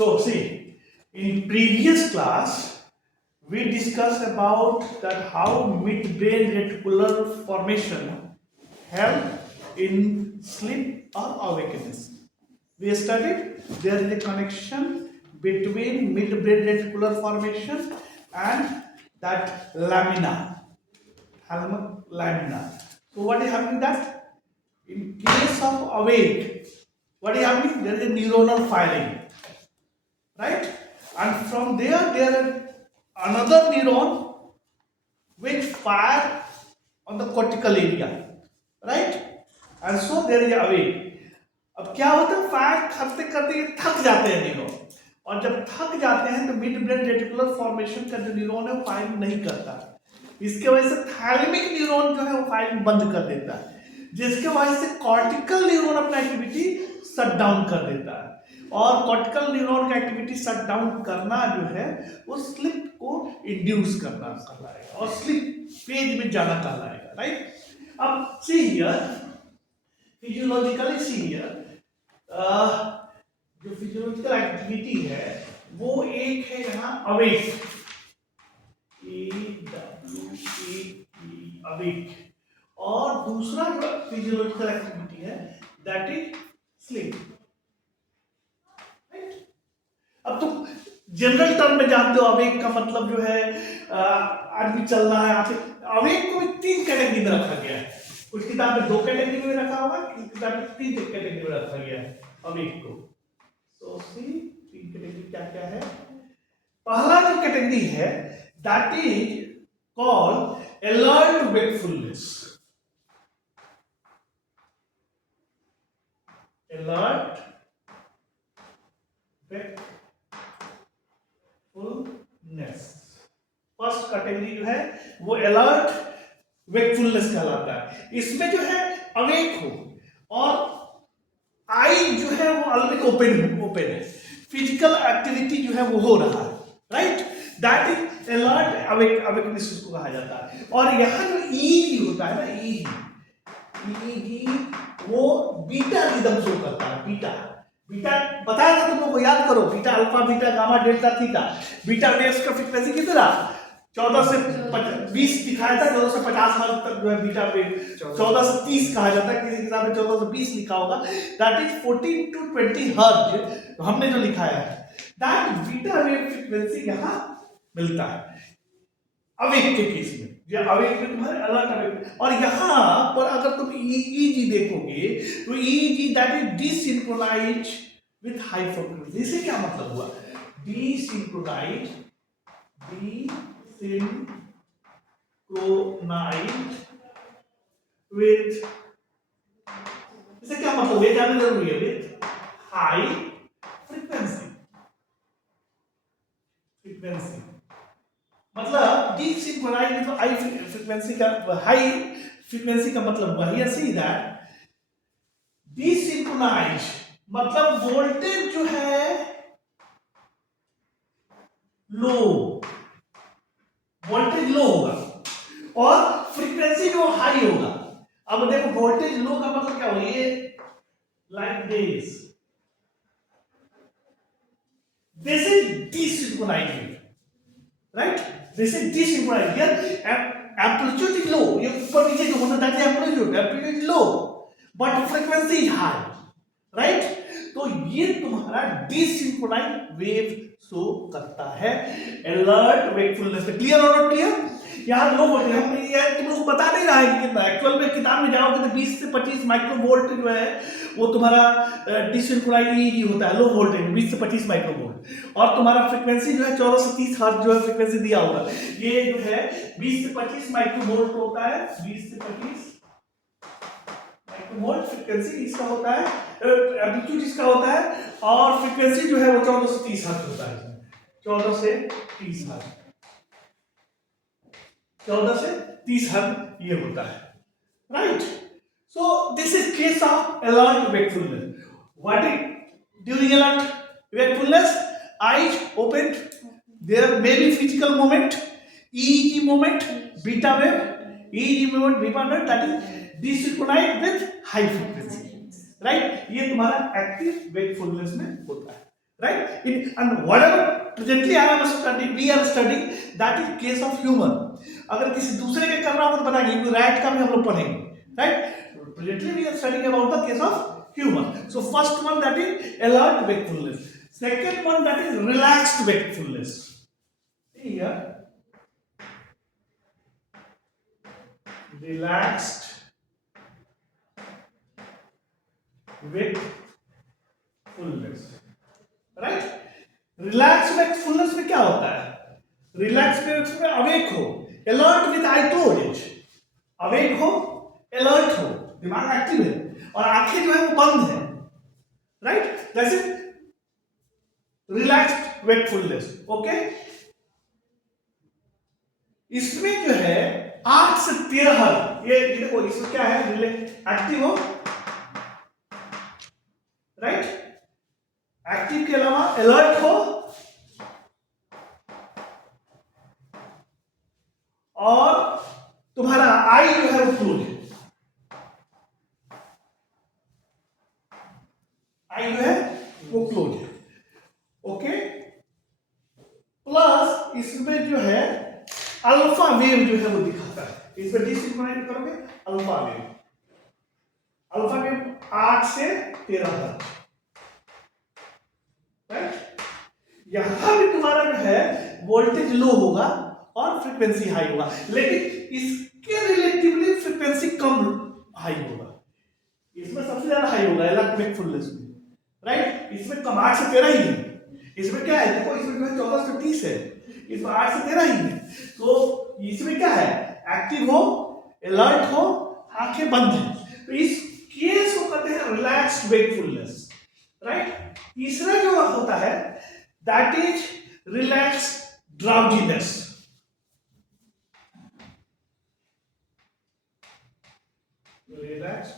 So see, in previous class we discussed about that how midbrain reticular formation help in sleep or awakeness. We studied there is a connection between midbrain reticular formation and that lamina. So what is happening that in case of awake, what is happening? There is a neuronal firing, right? And from there is another neuron which fire on the cortical area, right? And so there is awake. अब क्या होता है, fire करते करते ये थक जाते हैं न्यूरॉन, और जब थक जाते हैं तो मिड ब्रेन रेटिकुलर फॉर्मेशन का जो न्यूरॉन है वो फायरिंग नहीं करता। इसके वजह से थैलेमिक न्यूरॉन जो है वो फायरिंग बंद कर देता है, जिसके वजह से कॉर्टिकल न्यूरॉन अपना एक्टिविटी शट डाउन कर देता है। और कॉर्टिकल न्यूरॉन का एक्टिविटी शट डाउन करना जो है वो स्लिप को इंड्यूस करना कहलाएगा और स्लिप फेज में जाना कहलाएगा, राइट? अब see here, physiologically see here, जो फिजियोलॉजिकल एक्टिविटी है वो एक है यहाँ अवेक, अवेक, और दूसरा जो फिजियोलॉजिकल एक्टिविटी है दैट इज स्लीप, राइट? अब तुम जनरल टर्म में जानते हो अवेक का मतलब जो है आदमी चल रहा है आते। अवेक को 3 कैटेगरी में रखा गया है, कुछ किताब में 2 कैटेगरी में रखा हुआ है, कुछ किताब में 3 कैटेगरी में रखा गया है अवेक को। तो सी 3 कैटेगरी क्या क्या है? पहला जो कैटेगरी है that is called alert wakefulness, alert wakefulness. First category जो है वो अलर्ट वेकफुलनेस कहलाता है। इसमें जो है अवेक हो और आई जो है वो ऑलरेडी ओपन है, फिजिकल एक्टिविटी जो है वो हो रहा है, राइट? दैट इज अलर्ट अवेकनेस उसको कहा जाता है। और यहाँ जो ईजी होता है ना, ईजी वो बीटा रिदम शो करता है। बीटा बताया था तुम लोग को, याद करो, beta alpha beta gamma delta theta. Beta waves का फ्रीक्वेंसी कितना 14 से 20 दिखाया था, 14 से 50 हर्ट्ज तक जो है बीटा वेव, 14 से 30 कहा जाता है, किसी किताब में 14 से 20 लिखा होगा, दैट इज 14 to 20 हर्ट्ज हमने जो लिखाया है, दैट बीटा वेव फ्रीक्वेंसी यहाँ मिलता है अवेक के केस में। ये अवेक में तुम्हारे अलर्ट अवेक। और यहाँ पर अगर तुम ईईजी देखोगे तो EEG that is desynchronize with high frequency. इससे क्या मतलब हुआ? डिसिंक्रोनाइज with, इसे क्या मतलब है जानना जरूरी है, विथ हाई फ्रीक्वेंसी मतलब डिसिंक्रोनाइज विथ हाई फ्रीक्वेंसी का, हाई फ्रीक्वेंसी का मतलब वही है। सी दैट डिसिंक्रोनाइज मतलब वोल्टेज जो है लो, वोल्टेज लो होगा और फ्रीक्वेंसी जो हाई होगा। अब देखो वोल्टेज लो का मतलब क्या होगा, ये like this is desynchronize, right? This is desynchronize. Here amplitude is low, ये ऊपर नीचे जो होता है amplitude is low but frequency is high, right? तो ये तुम्हारा डिसिंक्रोनाइज वेव शो करता है अलर्ट वेकफुलनेस। क्लियर और नॉट क्लियर? यार लो वोल्टेज हम ये तुम लोग को बता नहीं रहा है कि कितना एक्चुअल में किताब में जाओगे तो 20 से 25 माइक्रोवोल्ट जो है वो तुम्हारा डिसिंक्रोनाइज होता है, लो वोल्टेज 20 से 25 माइक्रोवोल्ट। और तुम्हारा फ्रीक्वेंसी जो है 14 से 30 हर्ट्ज जो है फ्रीक्वेंसी दिया होगा। ये जो है 20 से 25 माइक्रोवोल्ट होता है, 20 से 25 माइक्रोवोल्ट फ्रीक्वेंसी इसका होता है, एम्पलीट्यूड इसका होता है, और फ्रीक्वेंसी जो है वो 14 से 30 हर्ट्ज होता है। 14 से 30 हर्ट्ज, 14 से 30 हर्ट्ज ये होता है, right? So this is case of alert wakefulness. What is during alert wakefulness? eyes opened, there may be physical movement, EEG movement, beta wave, EEG movement, beta wave, that is desynchronized with high frequency, right? ये तुम्हारा active wakefulness में होता है, right? And whatever presently I am studying, we are studying, that is case of human. अगर किसी दूसरे के करना हो तो बताएंगे, रैट का भी हम लोग पढ़ेंगे, right? Presently we are studying about the case of human. So first one, that is alert wakefulness. Second one, that is relaxed wakefulness. Here, relaxed wakefulness, right? Relax wakefulness में क्या होता है? रिलैक्स wakefulness में awake हो, alert with I told it, awake हो, alert हो, दिमाग active है और आंखें जो है वो बंद है, right? That's it, relaxed wakefulness. Okay, इसमें जो है 8 से 13, ये देखो इसमें क्या है, एक्टिव हो, राइट? एक्टिव के अलावा अलर्ट हो और तुम्हारा आई जो है वो क्लोज है, आई जो है वो क्लोज है. ओके, प्लस इसमें जो है अल्फा वेव जो है वो दिखाता है. इसमें डिसिंक्रोनाइज करोगे, अल्फा वेव, अल्फा वेव 8 से 13 राइट? यहां भी तुम्हारा जो है वोल्टेज लो होगा और फ्रीक्वेंसी हाई होगा, लेकिन इसके रिलेटिवली फ्रीक्वेंसी कम हाई होगा. इसमें सबसे ज्यादा हाई होगा अलर्ट wakefulness में, राइट? इसमें कम 8 से 13 ही है. इसमें क्या है, देखो इसमें जो है 14 से 30 है, इसमें 8 से 13 ही है. तो इसमें क्या है, एक्टिव हो, अलर्ट हो, आंखें बंद है. तो इस केस को कहते हैं रिलैक्स्ड wakefulness, राइट? तीसरा जो होता है that is relaxed drowsiness. Relaxed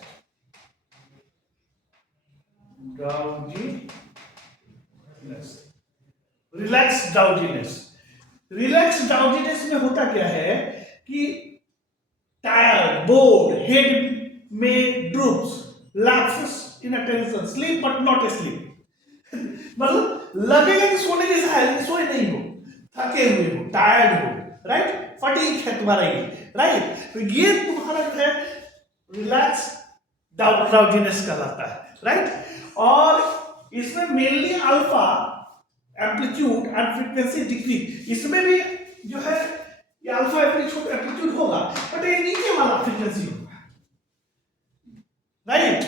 drowsiness, relaxed drowsiness. Relaxed drowsiness में होता क्या है कि टायर्ड, बोर्ड, हेड में droops, lapses in attention, sleep but not sleep. मतलब लगेगा कि सोने जैसा है लेकिन सोए नहीं हो, थके हुए हो, टायर्ड हो, राइट? फटीग है तुम्हारा ये, राइट? तो ये तुम्हारा जो है रिलैक्स ड्राउजीनेस कहलाता है, राइट? और इसमें mainly alpha amplitude and frequency decrease. इसमें भी जो है ये अल्फा एम्पलीट्यूड होगा बट ये नीचे वाला फ्रीक्वेंसी होगा, राइट?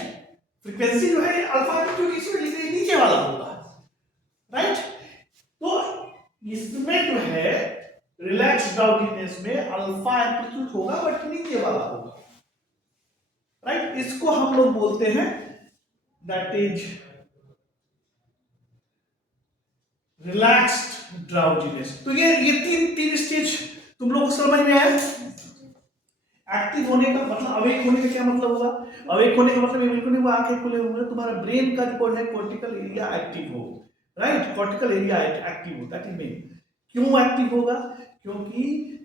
फ्रीक्वेंसी जो है अल्फा एम्पलीट्यूड इसमें नीचे वाला होगा, राइट? तो इसमें जो है रिलैक्स ड्राउजीनेस में अल्फा एम्पलीट्यूड होगा बट नीचे वाला होगा, राइट? इसको हम लोग बोलते हैं दैट इज रिलैक्स्ड ड्राउजीनेस. तो ये तीन स्टेज तुम लोगों को समझ में आया. एक्टिव होने का मतलब, अवेक होने का क्या मतलब होगा? अवेक होने का मतलब ये वो आंखें खुले होंगे, तुम्हारा ब्रेन का जो है कॉर्टिकल एरिया एक्टिव हो, राइट? कॉर्टिकल एरिया एक्टिव हो, दैट इज मीन. क्यों एक्टिव होगा? क्योंकि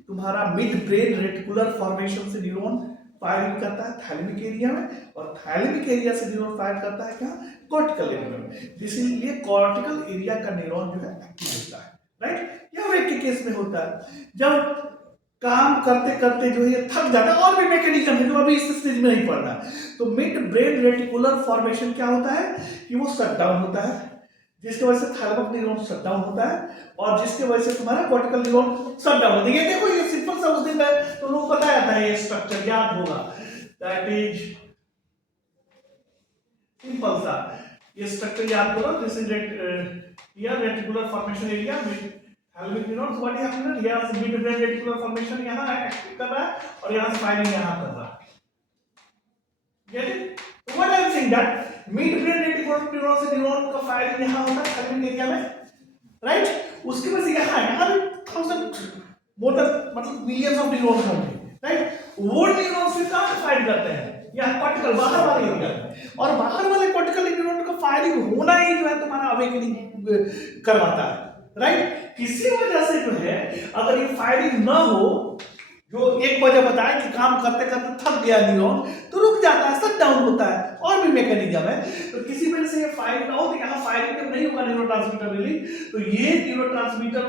तुम्हारा मिड ब्रेन रेटिकुलर फॉर्मेशन से न्यूरॉन फायरिंग करता है थैलेमिक एरिया में, और थैलेमिक एरिया से न्यूरॉन फायर करता है क्या? कॉर्टिकल एरिया में. इसीलिए कॉर्टिकल एरिया का न्यूरॉन जो है एक्टिव होता है, राइट? यह अवेक के केस में होता है जब काम करते करते जो है थक जाता है, और भी मैकेनिज्म है जो अभी इस स्टेज में नहीं पढ़ना. तो मिड ब्रेन रेटिकुलर फॉर्मेशन क्या होता है कि वो शट डाउन होता है, जिसकी वजह से थैलेमिक न्यूरॉन शट डाउन होता है और जिसकी वजह से तुम्हारा कॉर्टिकल न्यूरॉन शट डाउन होता है. ये देखो ये सिंपल सा उस दिन में तो लोग बताया था, ये स्ट्रक्चर याद होगा, दैट इज सिंपल सा. ये स्ट्रक्चर याद करो, this is reticular formation area with thalamic neuron. What is happening here? Mid brain reticular formation यहां एक्टिव कर रहा है और यहां से फायरिंग यहां कर रहा है. Get it? What I am saying that mid brain reticular neuron से न्यूरॉन का फायरिंग यहां होता है थैलेमिक एरिया में, राइट? उसके बाद यहां भी 1000 मोर देन मतलब मिलियंस ऑफ न्यूरॉन्स होंगे, राइट? वो न्यूरॉन्स से कहां फायर करते हैं? यहां कॉर्टिकल बाहर वाले एरिया में, और बाहर वाले कॉर्टिकल न्यूरॉन का फायरिंग होना ही जो है तुम्हारा अवेकनिंग करवाता है, राइट? किसी वजह से जो है अगर ये फायरिंग ना हो जो 1 बजे बताया कि काम करते करते थक गया न्यूरॉन तो रुक जाता है, शट डाउन होता है, और भी मैकेनिज्म है। तो किसी वजह से ये फायर ना हो तो यहाँ फायरिंग नहीं होगा न्यूरोट्रांसमीटर रिलीज, तो ये न्यूरोट्रांसमीटर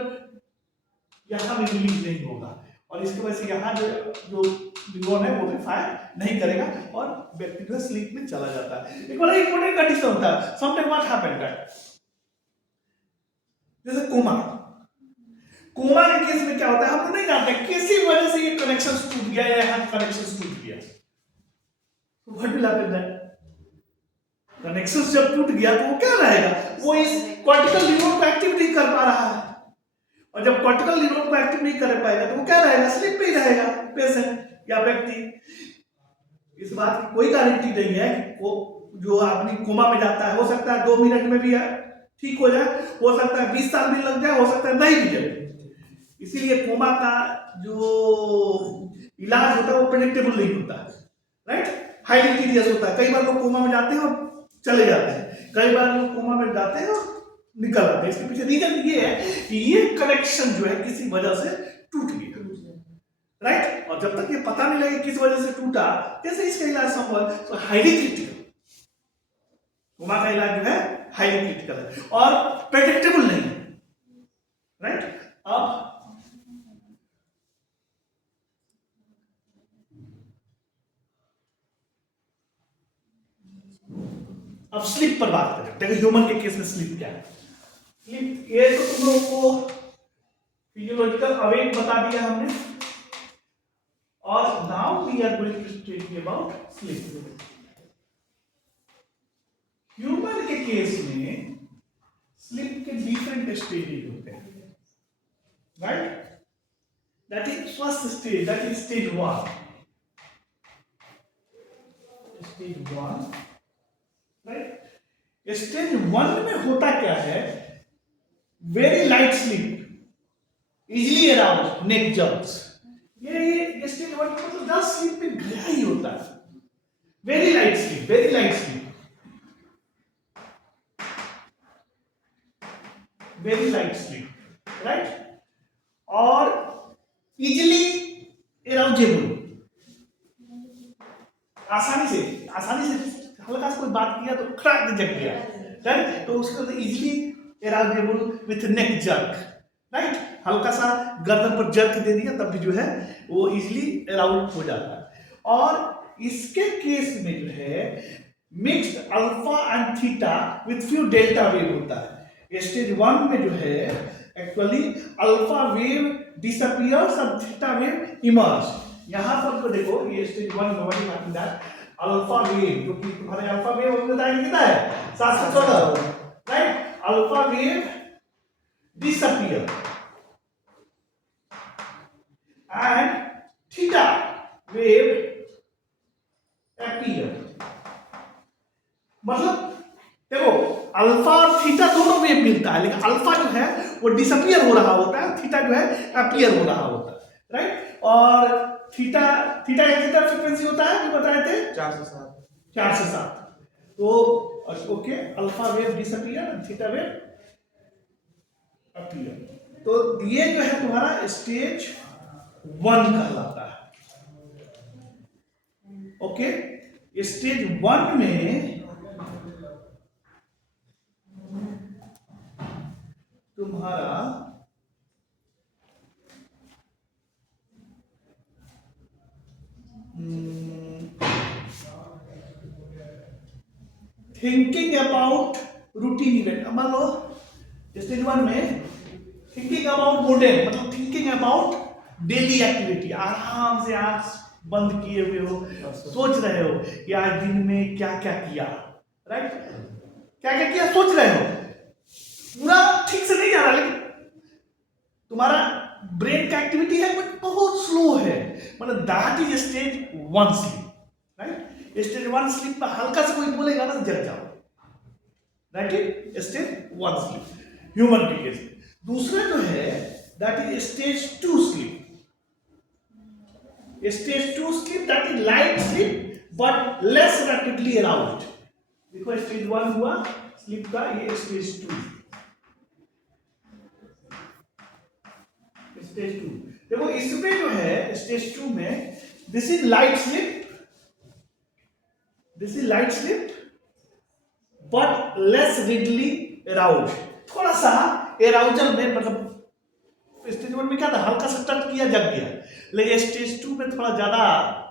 यहाँ भी रिलीज नहीं होगा, और इसकी वजह से यहाँ जो न्यूरॉन है वो भी फायर नहीं करेगा और व्यक्ति जो स्लीप में चला जाता है। एक बड़ा इंपॉर्टेंट कंडीशन होता है, समटाइम व्हाट हैपेंड दैट, जैसे कोमा के केस में क्या होता है हम लोग नहीं जानते, किसी वजह से ये कनेक्शन टूट गया या यहाँ कनेक्शन टूट गया, what will happen that, connection जब टूट गया तो वो क्या रहेगा, वो इस कॉर्टिकल न्यूरॉन को एक्टिव नहीं कर पा रहा है, और जब कॉर्टिकल न्यूरॉन को एक्टिव नहीं कर पाएगा तो वो क्या रहेगा, स्लीप में ही रहेगा पेशेंट या व्यक्ति। इस बात की कोई गारंटी नहीं है कि वो जो आदमी कोमा में जाता है, हो सकता है 2 मिनट में भी ठीक हो जाए, हो सकता है 20 साल भी लग जाए, हो सकता है नहीं भी जाए। इसीलिए कोमा का जो इलाज होता है वो प्रेडिक्टेबल नहीं होता है, राइट, हाईली टीडियस होता है। कई बार लोग कोमा में जाते हैं और चले जाते हैं, कई बार लोग कोमा में जाते हैं और निकल आते हैं। इसके पीछे रीजन ये है कि ये कनेक्शन जो है किसी वजह से टूट गया, राइट, और जब तक ये पता नहीं लगे किस वजह से टूटा, कैसे इसका इलाज संभव है, तो हाईली क्रिटिकल, कोमा का इलाज जो है हाईली क्रिटिकल है और प्रेडिक्टेबल नहीं, राइट। अब स्लीप पर बात करें, देखो ह्यूमन के केस में स्लीप क्या है। स्लीप ये तो तुम लोगों को फिजियोलॉजिकल अवेक बता दिया हमने, और now we are going to study about sleep. Human के केस में स्लीप के डिफरेंट स्टेजेस होते हैं, right, that is first stage, that is stage 1, stage 1, right. Stage 1 में होता क्या है, very light sleep, easily arouse, neck jerks, ये स्टेज 1 मतलब 10 स्लीप में गया ही होता है, very light sleep, very light sleep, very light sleep, right, और इजिली अराउजेबल, आसानी से हल्का सा कोई बात किया तो खड़ाक जग गया, राइट, तो उसको easily arousable with neck jerk, right, हल्का सा गर्दन पर जर्क दे दिया तब भी जो है वो इजिली अराउज हो जाता है। और इसके केस में जो है mixed alpha and theta with few delta wave होता है। स्टेज 1 में जो है एक्चुअली अल्फा वेव डिसअपीयर्स और थीटा वेव इमर्ज। यहां पर तो देखो ये स्टेज 1 में अल्फा वेव, जो कि तुम्हारे अल्फा वेव बताएंगे कितना है 714, right, alpha wave disappear and theta wave appear. मतलब देखो अल्फा और थीटा दोनों वेव मिलता है, लेकिन अल्फा जो है वो डिसअपीयर हो रहा होता है, थीटा जो है अपीयर हो रहा होता है, राइट। और थीटा कितना फ्रीक्वेंसी होता है जो बताए थे 407, तो okay, alpha wave disappear, theta wave appear. तो ये जो है तुम्हारा स्टेज 1 कहलाता है, ओके। स्टेज 1 में तुम्हारा थिंकिंग अबाउट रूटीन इवेंट, मान लो स्टेज 1 में थिंकिंग अबाउट मोडेल, मतलब थिंकिंग अबाउट डेली एक्टिविटी, आराम से आंख बंद किए हुए हो, सोच रहे हो कि आज दिन में क्या क्या किया, राइट, क्या क्या किया सोच रहे हो, पूरा ठीक से नहीं जा रहा, लेकिन तुम्हारा ब्रेन का एक्टिविटी है बट बहुत स्लो है, मतलब that is stage 1 sleep, right. Stage 1 sleep में हल्का से कोई बोलेगा ना जग जाओ, that is stage 1 sleep human के केस में। दूसरा जो है that is stage 2 sleep, stage 2 sleep that is light sleep but less rapidly aroused. देखो स्टेज 1 हुआ स्लीप का, ये स्टेज 2, स्टेज 2 देखो इसमें जो है स्टेज 2 में this is light sleep but less readily arouse, थोड़ा सा एराउजल में, मतलब स्टेज 1 में क्या था, हल्का सा टच किया जग गया, लेकिन स्टेज 2 में थोड़ा ज्यादा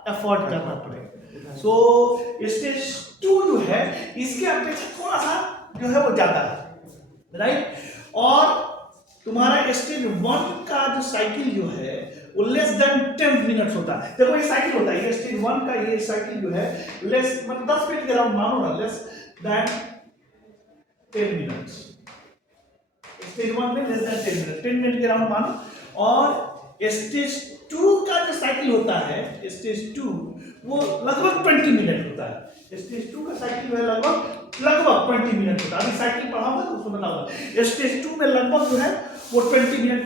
एफर्ट करना पड़ेगा। सो स्टेज 2 जो है इसके अपेक्षा थोड़ा सा जो है वो ज्यादा है, राइट। और तुम्हारा स्टेज 1 का जो साइकिल जो है वो लेस देन 10 मिनट्स होता है। देखो ये साइकिल होता है, ये स्टेज 1 का ये साइकिल जो है लेस, मतलब 10 मिनट के अराउंड मानो ना, लेस देन 10 मिनट्स। स्टेज 1 में लेस देन 10 मिनट के अराउंड मानो। और स्टेज 2 का जो साइकिल होता है, स्टेज 2 वो लगभग 20 मिनट होता है। स्टेज 2 का साइकिल जो है लगभग 20 मिनट होता है। अभी साइकिल पढ़ाऊंगा तो उसको बताऊंगा। स्टेज 2 में लगभग जो है वो 20 मिनट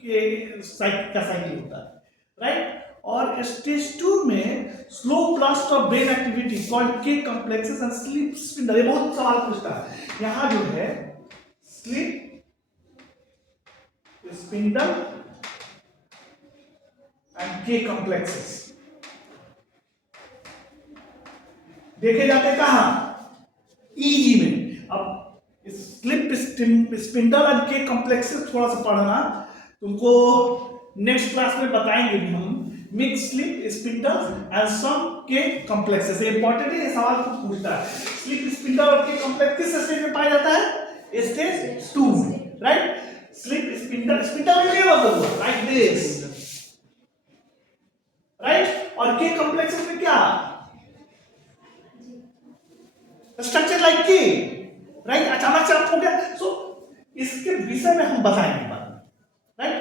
के साइकिल होता है, राइट। और स्टेज 2 में slow blast of brain activity called के कॉम्प्लेक्सेस एंड स्लीप स्पिंडल, ये बहुत सवाल पूछता है। यहां जो है स्लीप स्पिंडल एंड के कॉम्प्लेक्सेस देखे जाते कहां, ईजी में। अब स्लिप स्पिंडल एंड के कॉम्प्लेक्सेस थोड़ा सा पढ़ना, तुमको नेक्स्ट क्लास में बताएंगे भी हम। Mix sleep spindle and some K complexes, important है, ये सवाल खुद पूछता है। स्लिप स्पिंडल और के कॉम्प्लेक्स किस स्टेज में पाया जाता है, स्टेज 2 में, राइट। स्लिप स्पिंडल में ये मतलब लाइक दिस, राइट। और के कॉम्प्लेक्सेस में क्या, स्ट्रक्चर लाइक की, राइट। अचानक से आपको क्या, सो इसके विषय में हम बताएंगे बाद में, right.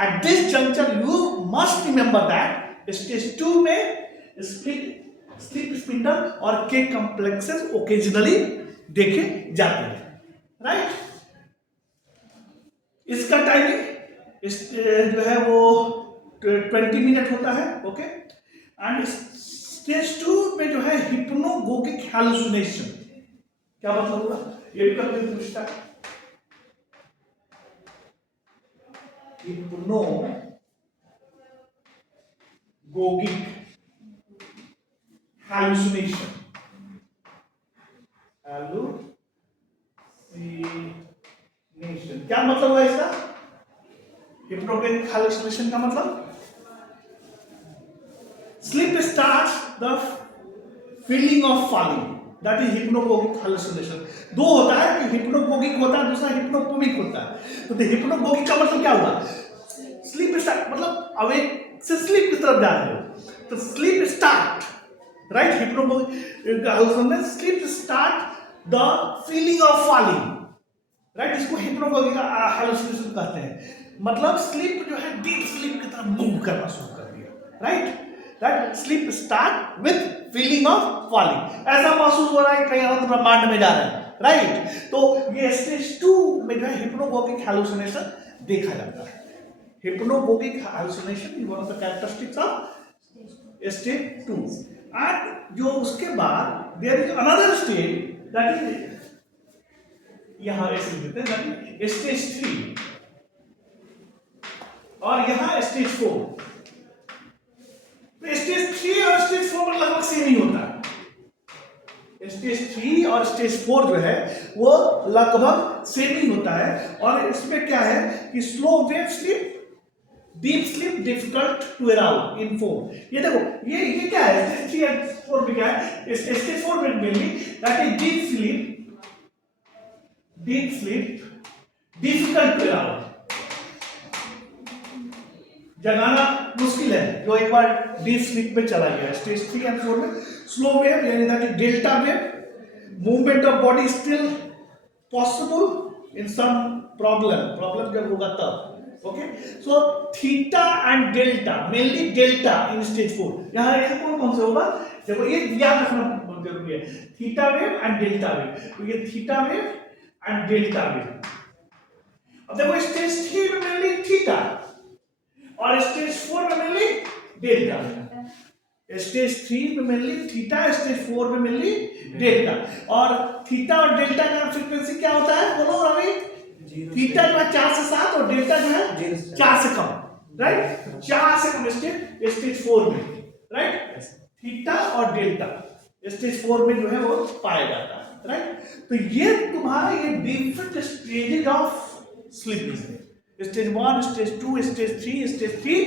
At this junction you must remember that stage 2 में स्लीप स्पिंडल और के कॉम्प्लेक्सेस ओकेजनली देखे जाते हैं, राइट। इसका टाइमिंग जो है वो 20 मिनट होता है, ओके। एंड स्टेज 2 में जो है हिप्नोगोगिक हैलुसिनेशन, क्या मतलब होगा, ये भी कभी पूछता है। हिप्नोगोगिक हैलुसिनेशन, क्या मतलब हुआ इसका, हिप्नोगोगिक हैलुसिनेशन का मतलब sleep starts the feeling of falling, that is hypnagogic hallucination. दो होता है कि हिप्नोगोगिक होता है, दूसरा हिप्नोपोमिक होता है। तो हिप्नोगोगिक का मतलब क्या हुआ, स्लीप स्टार्ट मतलब अवेक से स्लीप की तरफ जा रहे हो, तो sleep start, right. Hypnagogic hallucination, sleep start the feeling of falling, right. इसको हिप्नोगोगिक हैलुसिनेशन कहते हैं। मतलब स्लीप जो है डीप स्लीप की तरफ मूव करना शुरू कर दिया, right. That sleep start with feeling of falling, ऐसा महसूस हो रहा है कहीं अलग ब्रह्मांड में जा रहे हैं, राइट। तो ये स्टेज 2 में जो है हिप्नोगोगिक हैलुसिनेशन देखा जाता है। Hypnagogic hallucination is one of the characteristics of stage 2। And जो उसके बाद there is another stage that is, यहां ऐसे लिखते हैं स्टेज 3 और यहां स्टेज 4। स्टेज 3 और स्टेज 4 में लगभग सेम ही होता है। स्टेज 3 और स्टेज 4 जो है वो लगभग सेम ही होता है। और इसमें क्या है कि slow wave sleep, deep sleep, difficult to arouse in 4। ये देखो ये क्या है, स्टेज 3 और 4 में क्या है, स्टेज 4 में mainly that is deep sleep, difficult to arouse, जगाना मुश्किल है जो एक बार डीप स्लीप में चला गया। स्टेज 3 एंड 4 में स्लो वेव यानी that is delta wave, movement of body still possible in some problem जब होगा तब, okay. So theta and delta, mainly delta in stage 4। यहां कौन से होगा, देखो ये याद रखना बहुत जरूरी है, theta wave and delta wave. तो ये theta wave and delta wave. अब देखो स्टेज 3 में मेनली थीटा और स्टेज 4 में मेनली डेल्टा। स्टेज 3 में मेनली थीटा, स्टेज 4 में मेनली डेल्टा। और थीटा और डेल्टा का फ्रीक्वेंसी क्या होता है, बोलो रवि, थीटा जो है 4 से 7 और डेल्टा जो है 4 से कम, राइट, 4 से कम स्टेज 4 में, राइट, थीटा और डेल्टा स्टेज 4 में जो है वो पाया जाता है, राइट। तो ये तुम्हारा ये डिफरेंट स्टेजेस ऑफ स्लीपिंग है, stage 1, stage 2, stage 3, stage 3,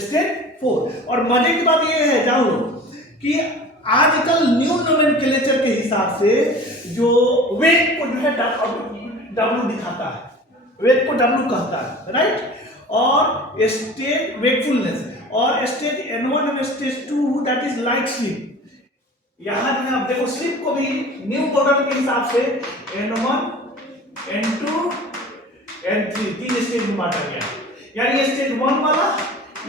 stage 4। और मजे की बात ये है जानो कि आजकल न्यू नोमेनक्लेचर के हिसाब से जो वेट को जो है डब्ल्यू दिखाता है, वेट को डब्ल्यू कहता है, राइट। और स्टेज वेकफुलनेस और स्टेज N1 और stage 2 that is light sleep. यहां जो आप देखो स्लीप को भी न्यू मॉडल के हिसाब से N1, N2, N3 तीन स्टेज में बांटा गया, यानी ये स्टेज 1 वाला,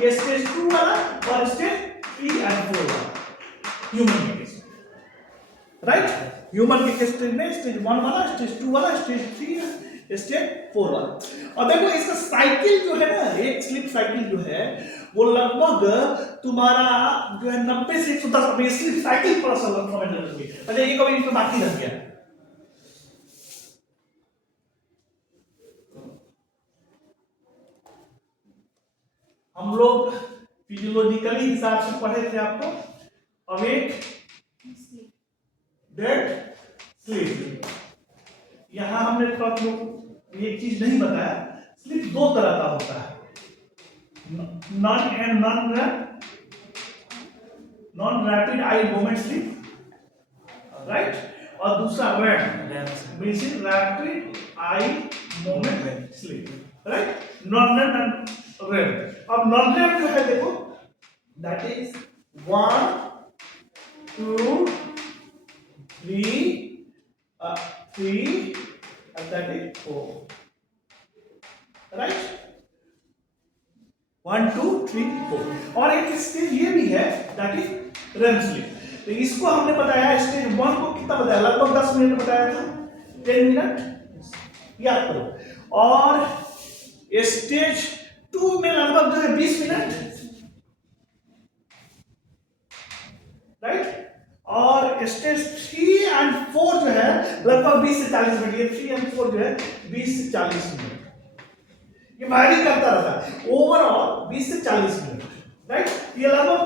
ये स्टेज 2 वाला और स्टेज 3 और 4 वाला ह्यूमन के केस, राइट। ह्यूमन के केस में स्टेज 1 वाला, स्टेज 2 वाला, स्टेज 3, स्टेज 4 वाला। और देखो इसका साइकिल जो है ना, एक स्लीप साइकिल जो है वो लगभग तुम्हारा जो है 90 से 110 स्लीप साइकिल पर समझ लो। अच्छा ये कभी इसमें बाकी रह गया, हम लोग फिजियोलॉजिकली हिसाब से पढ़े थे आपको अवेक, डेड, स्लीप। यहां हमने थोड़ा एक चीज नहीं बताया, स्लीप दो तरह का होता है, non rapid eye movement sleep, right, और दूसरा rapid eye movement sleep, right, non REM. अब नॉन रैप जो है देखो that is 1 2 3 and that is 4, right, 1 2 3 4। और एक स्टेज ये भी है दैट इज REM स्लीप। तो इसको हमने बताया स्टेज 1 को कितना बताया, लगभग 10 मिनट बताया था, 10 मिनट याद करो। और स्टेज 2 में लगभग जो है 20 मिनट, राइट। और स्टेज 3 और 4 जो है लगभग 20 से 40 मिनट, ये 3 और 4 जो है 20 से 40 मिनट, ये वैरी करता रहता है, ओवरऑल 20 से 40 मिनट, राइट। ये लगभग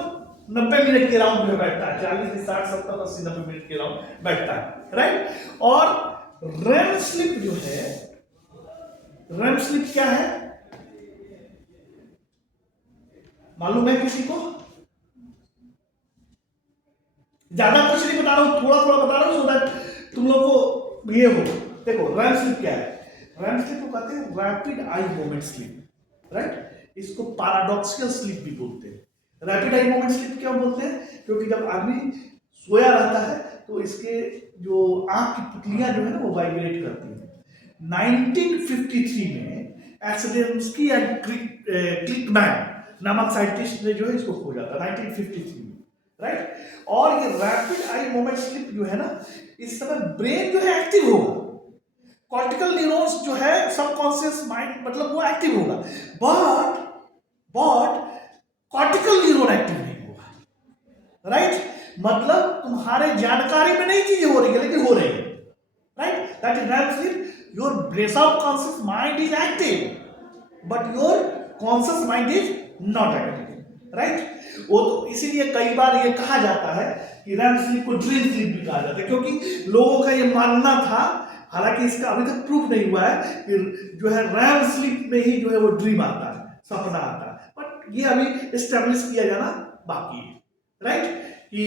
90 मिनट के राउंड में बैठता है, 40 से 60 70 80 90 मिनट के राउंड बैठता है, राइट। और REM स्लीप जो है, REM स्लीप क्या है मालूम है किसी को? ज्यादा कुछ नहीं बता रहा हूं, थोड़ा थोड़ा बता रहा हूं सो दैट तुम लोग को ये हो। देखो REM स्लीप क्या है, REM स्लीप को कहते हैं rapid eye moment sleep, right. इसको पैराडॉक्सिकल स्लीप भी बोलते हैं। रैपिड आई मोमेंट स्लीप क्यों बोलते हैं? क्योंकि जब आदमी सोया रहता है तो इसके जो आंख की पुतलियां जो है ना वो वाइब्रेट करती है। 1953 में एक्सेडेंस्की एंड क्लिकमैन नामक साइंटिस्ट ने जो है इसको खोजा था 1953 में, राइट। और ये रैपिड आई मोमेंट स्लीप जो है ना, इस समय ब्रेन जो है एक्टिव होगा, कॉर्टिकल न्यूरॉन्स जो है सबकॉन्शियस माइंड मतलब वो एक्टिव होगा, बट कॉर्टिकल न्यूरॉन एक्टिव नहीं होगा, राइट। मतलब तुम्हारे जानकारी में नई चीजें हो रही है लेकिन हो रही है, right. That is REM sleep, your brain subconscious mind is active but your conscious mind is not active, right. वो तो इसीलिए कई बार ये कहा जाता है कि REM स्लीप को ड्रीम स्लीप भी कहा जाता है, क्योंकि लोगों का ये मानना था, हालांकि इसका अभी तक प्रूफ नहीं हुआ है कि जो है REM स्लीप में ही जो है वो ड्रीम आता है, सपना आता है, बट ये अभी एस्टेब्लिश किया जाना बाकी है, राइट। कि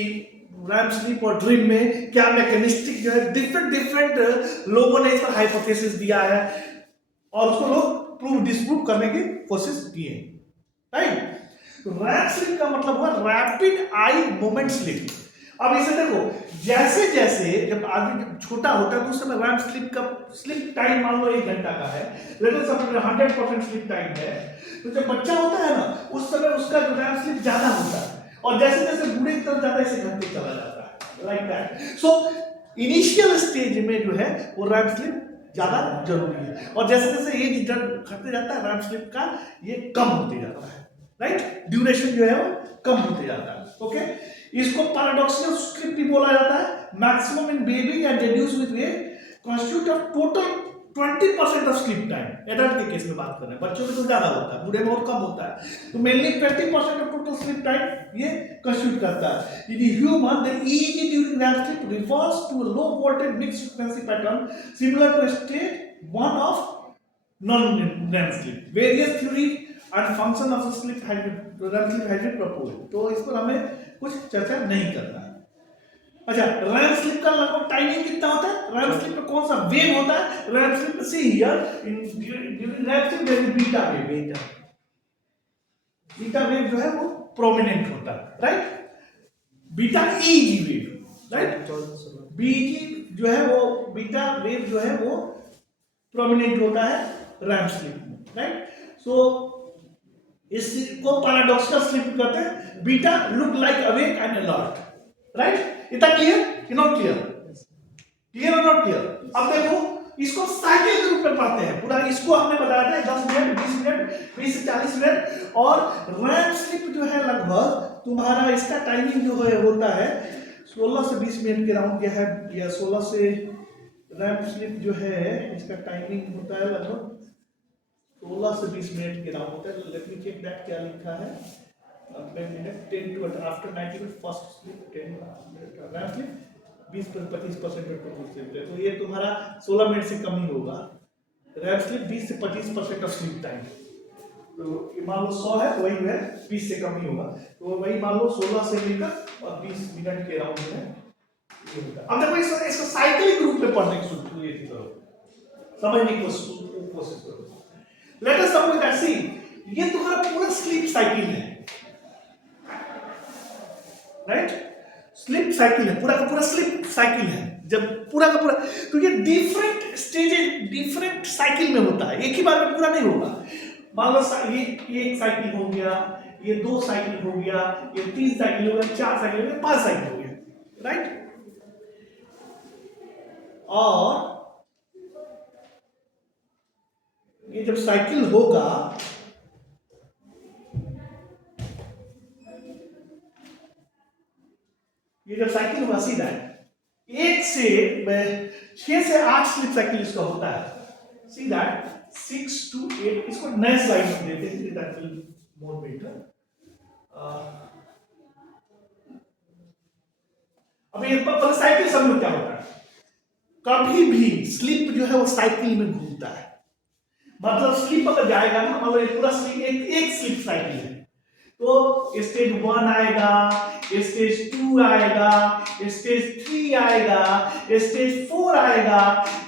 REM स्लीप और ड्रीम में क्या मैकेनिस्टिक जो है डिफरेंट लोगों ने इस पर हाइपोथेसिस दिया है और उसको लोग प्रूव डिस्प्रूव करने की कोशिश किए, राइट। तो REM स्लीप का मतलब हुआ रैपिड आई मोमेंट स्लीप। अब इसे देखो, जैसे जैसे जब आदमी छोटा होता है तो उस समय REM स्लीप का स्लीप टाइम मान लो 1 घंटा का है, लेकिन सब 100% स्लीप टाइम है, तो जब बच्चा होता है ना उस समय उसका जो REM स्लीप ज्यादा होता है, और जैसे जैसे बूढ़े की तरफ जाता है इसे घंटे चला जाता है, like that. So initial stage में जो है वो REM स्लीप ज्यादा जरूरी है, और जैसे जैसे एज घटते जाता है REM स्लीप का ये कम होते जाता है, राइट। ड्यूरेशन जो है वो कम होते जाता है, ओके। इसको पैराडॉक्सिकल स्लीप भी बोला जाता है। Maximum in baby and reduce with age constitute of 20% of sleep time adult के केस में बात कर रहे हैं, बच्चों में तो ज्यादा होता है, बूढ़े में और कम होता है। तो mainly 20% of total sleep time ये कंस्टिट्यूट करता है। In human the EEG during REM sleep refers to a low voltage mixed frequency pattern similar to state 1 of non-REM sleep. Various theory and function of the sleep REM sleep has been proposed. तो इस पर हमें कुछ चर्चा नहीं करना है। अच्छा, रैम स्लिप का लगभग टाइमिंग कितना होता है? रैम स्लिप में कौन सा वेव होता है? REM sleep see here in during REM sleep there is beta wave. Beta wave जो है वो प्रोमिनेंट होता है, right? Beta EEG wave, right? बीजी जो है वो बीटा वेव जो है वो प्रोमिनेंट होता है रैम स्लिप में, राइट? सो इसको पैराडॉक्सिकल स्लिप कहते हैं। Beta look like awake and alert, right? इतना क्लियर कि नॉट क्लियर? क्लियर और नॉट क्लियर? अब देखो इसको साइकिल के रूप में पढ़ते हैं पूरा। इसको हमने बताया था 10 मिनट 20 मिनट 20 से 40 मिनट। और रैम स्लिप जो है लगभग तुम्हारा इसका टाइमिंग जो है होता है 16 से 20 मिनट के राउंड क्या है, या 16 से रैम स्लिप जो है इसका टाइमिंग होता है लगभग 16 से 20 मिनट के राउंड होता है। लेट मी चेक दैट क्या लिखा है। 10 to after 90 minutes first sleep 10 minutes REM sleep 20-25% में टोटल स्लीप है। तो ये तुम्हारा 16 मिनट से कम ही होगा। REM स्लीप 20 से 25% ऑफ स्लीप टाइम। तो मान लो 100 है तो वही है 20 से कम ही होगा। तो वही मान लो 16 से लेकर और 20 मिनट के राउंड में ये होगा। अब देखो इसको साइक्लिक रूप में पढ़ने की कोशिश करो, समझने की कोशिश करो। लेट अस सपोज दैट सी ये तुम्हारा पूरा स्लीप साइकिल है, राइट? स्लीप साइकिल है, पूरा का पूरा स्लीप साइकिल है। जब पूरा का पूरा, तो ये डिफरेंट स्टेजेस डिफरेंट साइकिल में होता है, एक ही बार में पूरा नहीं होगा। मान लो ये एक साइकिल हो गया, ये 2 साइकिल हो गया, ये 3 साइकिल हो गया, 4 साइकिल हो गया, 5 साइकिल हो गया, राइट? और ये जब साइकिल होगा ये जब साइकिल हुआ सीधा 1 से 6 से 8 स्लिप साइकिल इसका होता है। See that 6 to 8। इसको नए स्लाइड में देते हैं दैट विल मोर बेटर। अब ये पर साइकिल सब में क्या होता है, कभी भी स्लिप जो है वो साइकिल में घूमता है। मतलब स्लिप अगर जाएगा ना, मतलब ये पूरा स्लिप एक स्लिप साइकिल है। तो स्टेज 1 आएगा, स्टेज 2 आएगा, स्टेज 3 आएगा, स्टेज 4 आएगा,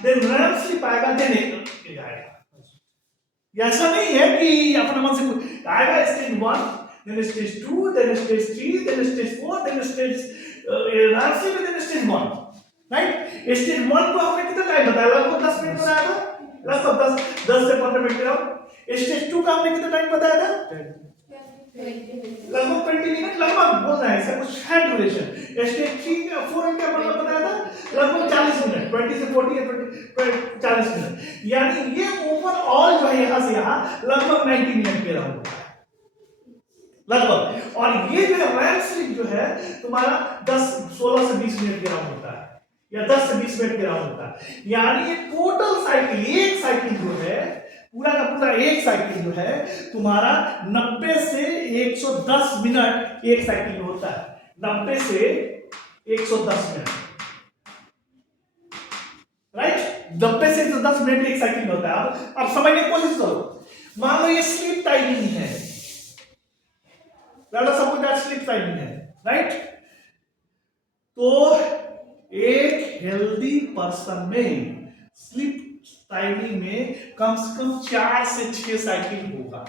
देन रैम स्लिप आएगा, देन एक आएगा। ऐसा नहीं है कि अपने मन से आएगा stage 1, then stage 2, then stage 3, then stage 4, then stage REM sleep, then stage 1, right? Stage 1 को हमने कितना टाइम बताया? लगभग 10 मिनट बताया था, लगभग 10 से 15 मिनट का। स्टेज 2 का हमने कितना टाइम बताया था? लगभग 20 मिनट, लगभग बोल रहा है ऐसा कुछ है ड्यूरेशन। स्टेज 3 का 4 का मतलब बताया था लगभग 40 मिनट, 20 से 40 या 40 मिनट। यानी ये ओवरऑल जो है यहां से यहां लगभग 90 मिनट के राउंड होता है लगभग। और ये जो रैम स्लिप जो है तुम्हारा 16 से 20 मिनट के राउंड होता है, या 10 से 20 मिनट के राउंड होता है। यानी ये टोटल साइकिल, एक साइकिल जो है पूरा का पूरा एक साइकिल जो है तुम्हारा 90 से 110 मिनट एक साइकिल में होता है। 90 से 110 मिनट, राइट? 90 से 110 मिनट एक साइकिल में होता है। अब समझने की कोशिश करो। मान लो ये स्लीप टाइमिंग है, सपोज दैट स्लीप टाइमिंग है, राइट? तो एक हेल्दी पर्सन में स्लीप टाइमिंग में कम से कम 4 से 6 साइकिल होगा,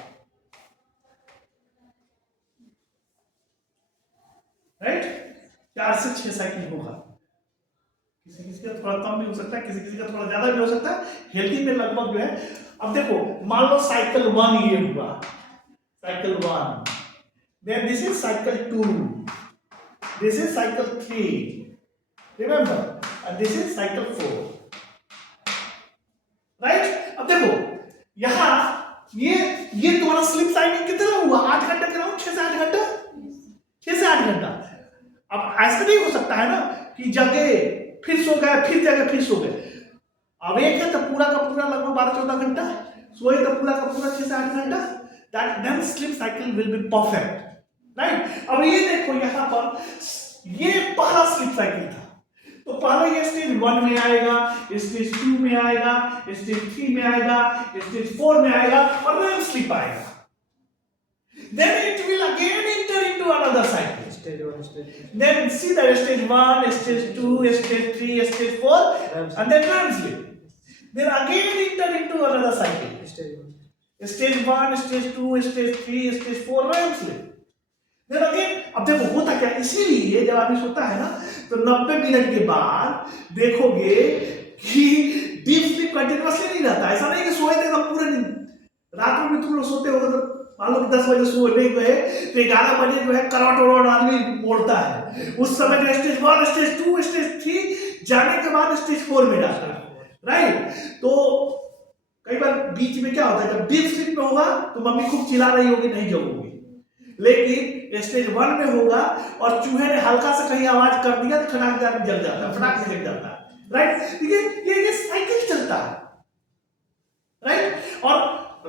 राइट? 4 से 6 साइकिल होगा। किसी किसी का थोड़ा कम भी हो सकता है, किसी किसी का थोड़ा ज्यादा भी हो सकता है। हेल्दी में लगभग जो है, अब देखो मान लो साइकिल 1 ये हुआ, cycle 1, then this is cycle 2, this is cycle 3, remember, and this is cycle 4, right? अब देखो यहां ये तुम्हारा स्लीप टाइमिंग कितना हुआ? 8 घंटे के राउंड, 6 से 8 घंटा, 6 से 8 घंटा। अब ऐसा नहीं हो सकता है ना कि जगह फिर सो गए, फिर जगह फिर सो गए। अवेक है तो पूरा का पूरा लगभग 12-14 घंटा, सोए तो पूरा का पूरा 6 से 8 घंटा, that then sleep cycle will be perfect, right. अब ये देखो यहाँ पर ये पहला स्लीप साइकिल था, तो पहले ये स्टेज 1 में आएगा, स्टेज 2 में आएगा, स्टेज 3 में आएगा, स्टेज 4 में आएगा और REM स्लीप आएगा। Then it will again enter into another cycle. Stage 1, stage 2. Then see that stage 1, stage 2, stage 3, stage 4, and then REM sleep. Then again enter into another cycle. Stage 1. Stage 1, stage 2, stage 3, stage 4, REM sleep. Then again, अब देखो होता क्या, इसीलिए जब आदमी सोता है ना तो 90 मिनट के बाद देखोगे कि डीप स्लीप कंटिन्यूअसली नहीं रहता। ऐसा नहीं कि सोए थे तो पूरे दिन, रात में तुम लोग सोते हो तो मान लो कि 10 बजे सोने गए तो 11 बजे जो है करवट वरवट आदमी मोड़ता है, उस समय जो स्टेज 1, स्टेज 2, स्टेज 3 जाने के बाद स्टेज 4 में जाता है, राइट। तो कई बार बीच में क्या होता है, जब डीप स्लीप में होगा तो मम्मी खूब चिल्ला रही होगी, नहीं जगोगी, लेकिन स्टेज 1 में होगा और चूहे ने हल्का से कहीं आवाज कर दिया तो खटाक जाकर जल जाता है, फटाक से जल जाता है, राइट। ये साइकिल चलता है, राइट। और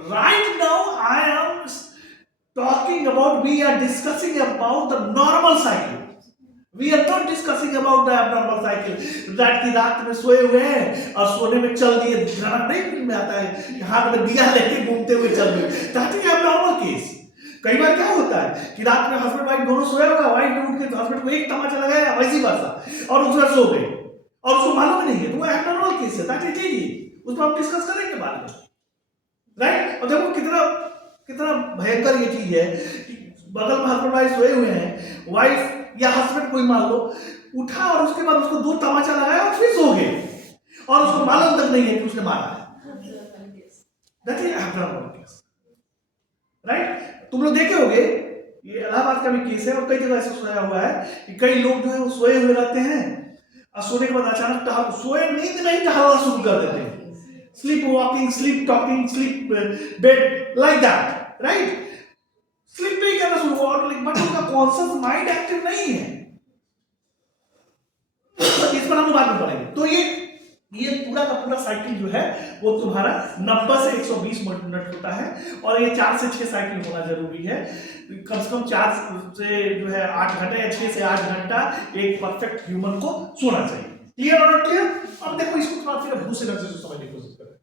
right now I am talking about, we are discussing about the normal cycle, we are not discussing about the abnormal cycle, that की रात में सोए हुए हैं और सोने में चल दिए, गाना नहीं फिल्म में आता है हाथ में दिया लेके घूमते हुए चल दिए, that is abnormal case। कई बार क्या होता है कि रात में हस्बैंड वाइफ दोनों सोया होगा, वाइफ ने उठ के हस्बैंड को एक तमाचा लगाया वैसी भाषा और दूसरा सो गए और उसको मालूम ही नहीं है, तो वो एब्नॉर्मल केस है, दैट इज इट, उसको हम डिस्कस करेंगे बाद में, राइट। और देखो कितना भयंकर ये चीज है कि बगल में हस्बैंड वाइफ सोए हुए हैं, वाइफ या हस्बैंड कोई मान लो उठा और उसके बाद उसको 2 तमाचा लगाया और फिर सो गए और उसको मालूम तक नहीं है कि उसने मारा है, that is abnormal case, right. तुम लोग देखे होगे ये इलाहाबाद का भी केस है और कई जगह ऐसा सोया हुआ है कि कई लोग जो है वो सोए हुए रहते हैं और सोने के बाद अचानक सोए नींद में ही टहलना शुरू कर देते हैं, sleep walking, sleep talking, sleep bed like that, right? sleep नहीं करना शुरू हुआ और बट उनका कॉन्शियस माइंड एक्टिव नहीं है, इस पर हम बात में पढ़ेंगे। तो ये पूरा का पूरा साइकिल जो है वो तुम्हारा 90 से 120 मिनट होता है और ये 4 से 6 साइकिल होना जरूरी है, कम से कम 4 से जो है 8 घंटे या 6 से 8 घंटा एक परफेक्ट ह्यूमन को सोना चाहिए। क्लियर और नॉट क्लियर? अब देखो इसको थोड़ा फिर दूसरे नजर से समझने की कोशिश करें।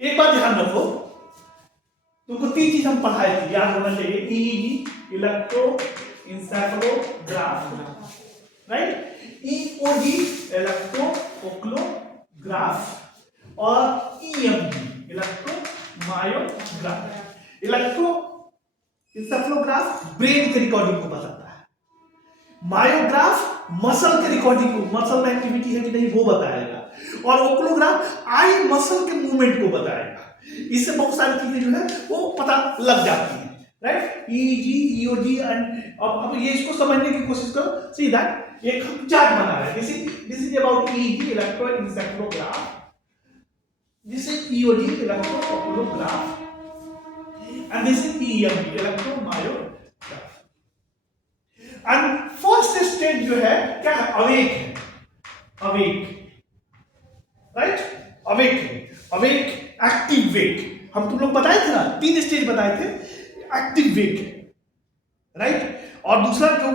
एक बात ध्यान रखो, तुमको 3 चीज हम पढ़ाए थे, याद होना चाहिए, ईईजी इलेक्ट्रोइंसेफेलोग्राफ, राइट, ईओजी इलेक्ट्रोओक्लोग्राफ और ईएमजी इलेक्ट्रोमायोग्राफ। इलेक्ट्रोइंसेफेलोग्राफ ब्रेन के रिकॉर्डिंग को बताता है, मायोग्राफ मसल के रिकॉर्डिंग को, मसल में एक्टिविटी है कि नहीं वो बताएगा, और ओक्लोग्राफ आई मसल के मूवमेंट को बताएगा। इससे बहुत सारी चीजें जो है वो पता लग जाती है, राइट। ईईजी ईओजी एंड अब ये इसको समझने की कोशिश करो, सी दैट एक हम चार्ट बना रहे हैं, this is about EEG electroencephalograph, this is EOG electrooculograph and this is EMG electromyograph। and first stage जो है क्या है, अवेक है, राइट, अवेक एक्टिव वेक, हम तुम लोग बताए थे ना 3 स्टेज बताए थे, एक्टिव वेक, राइट। और दूसरा जो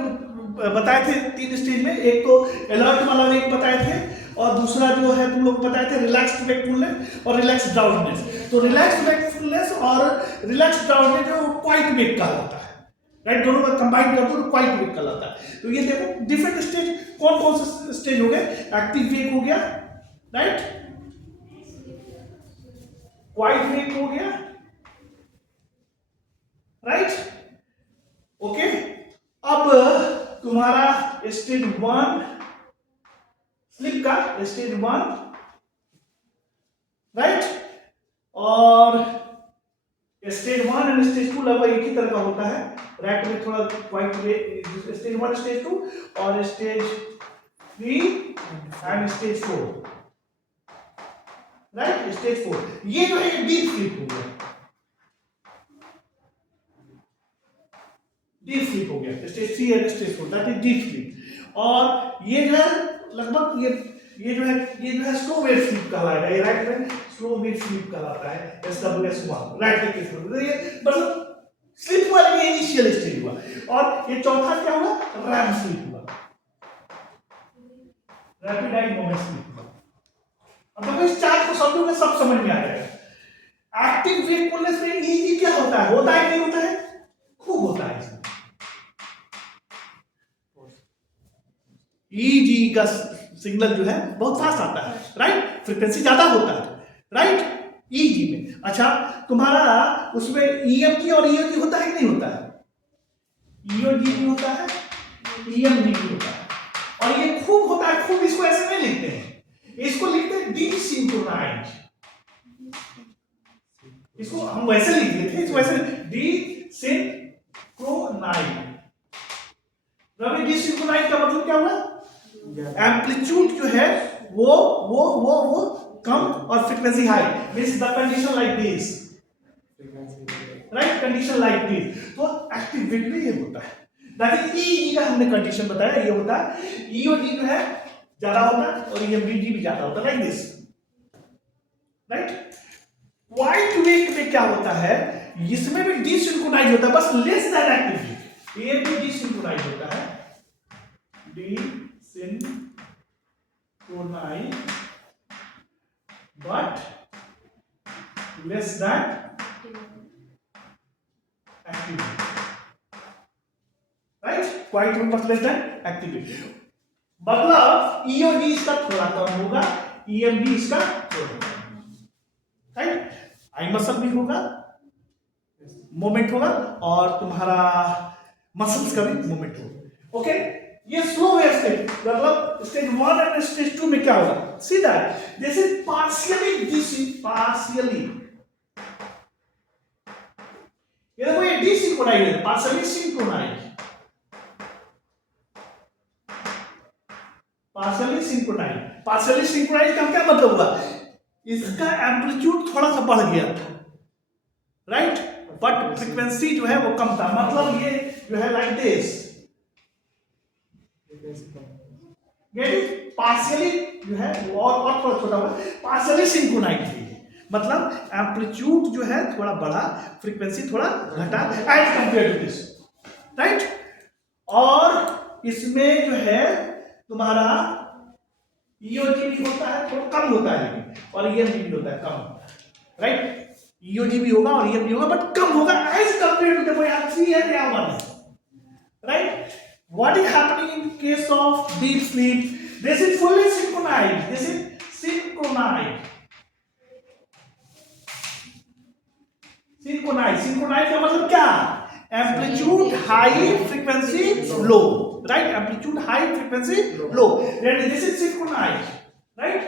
बताए थे 3 स्टेज में, एक तो अलर्ट वाला वेक बताए थे और दूसरा जो है तुम लोग बताए थे रिलैक्स्ड वेकफुलनेस और रिलैक्स्ड ड्राउजीनेस। तो रिलैक्स्ड वेकफुलनेस और रिलैक्स्ड ड्राउजीनेस जो क्वाइट वेक कहलाता है, राइट, दोनों का कंबाइन कर दो तो क्वाइट वेक कहलाता है। तो ये देखो डिफरेंट स्टेज, कौन से स्टेज हो गए, एक्टिव वेक हो गया, राइट, क्वाइट वेक हो गया, राइट, ओके। अब तुम्हारा स्टेज 1 स्लीप का स्टेज 1, राइट, और स्टेज 1 एंड स्टेज 2 लगभग एक ही तरह का होता है, राइट में थोड़ा क्वाइट स्टेज 1 स्टेज 2 और stage 3 and stage 4, right, stage 4 ये जो है डीप स्लीप हो गया, डीप स्लीप हो गया, stage 3 and stage 4 that is deep sleep. और ये जो है लगभग ये जो है स्लो वेव स्लीप कहलाएगा, ये राइट में स्लो वेव स्लीप कहलाता है SWS1 राइट के केस में। ये मतलब स्लीप हुआ लेकिन इनिशियल स्टेज हुआ। और ये चौथा क्या हुआ, रैम स्लीप हुआ, रैपिड आई मोमेंट स्लीप हुआ। अब इस चार्ट को समझोगे सब समझ में आ जाएगा। एक्टिव वेकफुलनेस में ईजी क्या होता है नहीं होता है, खूब होता है इसमें। ईजी का सिग्नल जो है बहुत फास्ट आता है, राइट, फ्रीक्वेंसी ज्यादा होता है, राइट, ईजी में। अच्छा, तुम्हारा उसमें ईएमजी और ईओजी होता है कि नहीं होता है? ईओजी भी होता है, ईएमजी भी होता है, और ये खूब होता है। खूब इसको ऐसे नहीं लिखते हैं, इसको लिखते हैं डीसिंक्रोनाइज। इसको हम वैसे लिख लेते हैं, इसको वैसे डीसिंक्रोनाइज। रवि डीसिंक्रोनाइज का मतलब क्या हुआ? एम्पलीट्यूड जो है वो कम और frequency high, means the condition like this, right, condition like this. तो एक्टिवेटली ये होता है, दैट इज ईजी का हमने कंडीशन बताया, ये होता है। ईओजी जो है ज्यादा होता है और ईएमबीजी भी ज्यादा होता है, लाइक दिस, राइट। वाइट वेक में क्या होता है, इसमें भी डीसिंक्रोनाइज होता है, बस लेस देन एक्टिव। ये भी डीसिंक्रोनाइज होता है, डीसिंक्रोनाइज but less than activity, right, quite much less than activity। मतलब ईओडी इसका थोड़ा कम होगा, ईएमबी इसका थोड़ा कम, राइट। आई मसल भी होगा, मोमेंट होगा, और तुम्हारा मसल्स का भी मोमेंट होगा, ओके। ये स्लो वेव स्टेज, मतलब स्टेज 1 एंड स्टेज 2 में क्या होगा, see that this is partially partially, ये देखो ये डीसिंक्रोनाइज है, partially synchronize, partially synchronize. Partially synchronize का क्या मतलब हुआ, इसका एम्पलीट्यूड थोड़ा सा बढ़ गया था, राइट, बट फ्रीक्वेंसी जो है वो कम था। मतलब ये जो है लाइक दिस, पार्शियली जो है वो और थोड़ा छोटा हुआ, पार्शियली सिंक्रोनाइज है, मतलब एम्पलीट्यूड जो है थोड़ा बढ़ा, फ्रीक्वेंसी थोड़ा घटा as compare to this, right. और इसमें जो है तुम्हारा ईओजी भी होता है, थोड़ा कम होता है लेकिन, और ईएमजी भी होता है कम, राइट। ईओजी भी होगा और ईएमजी होगा, बट कम होगा एज कंपेयर टू द 3 है या 1 है, right. What is happening in case of deep sleep? This is fully synchronized. This is synchronized. Synchronized का मतलब क्या? Amplitude high, frequency low. Right? Amplitude high, frequency low. Then this is synchronized. Right?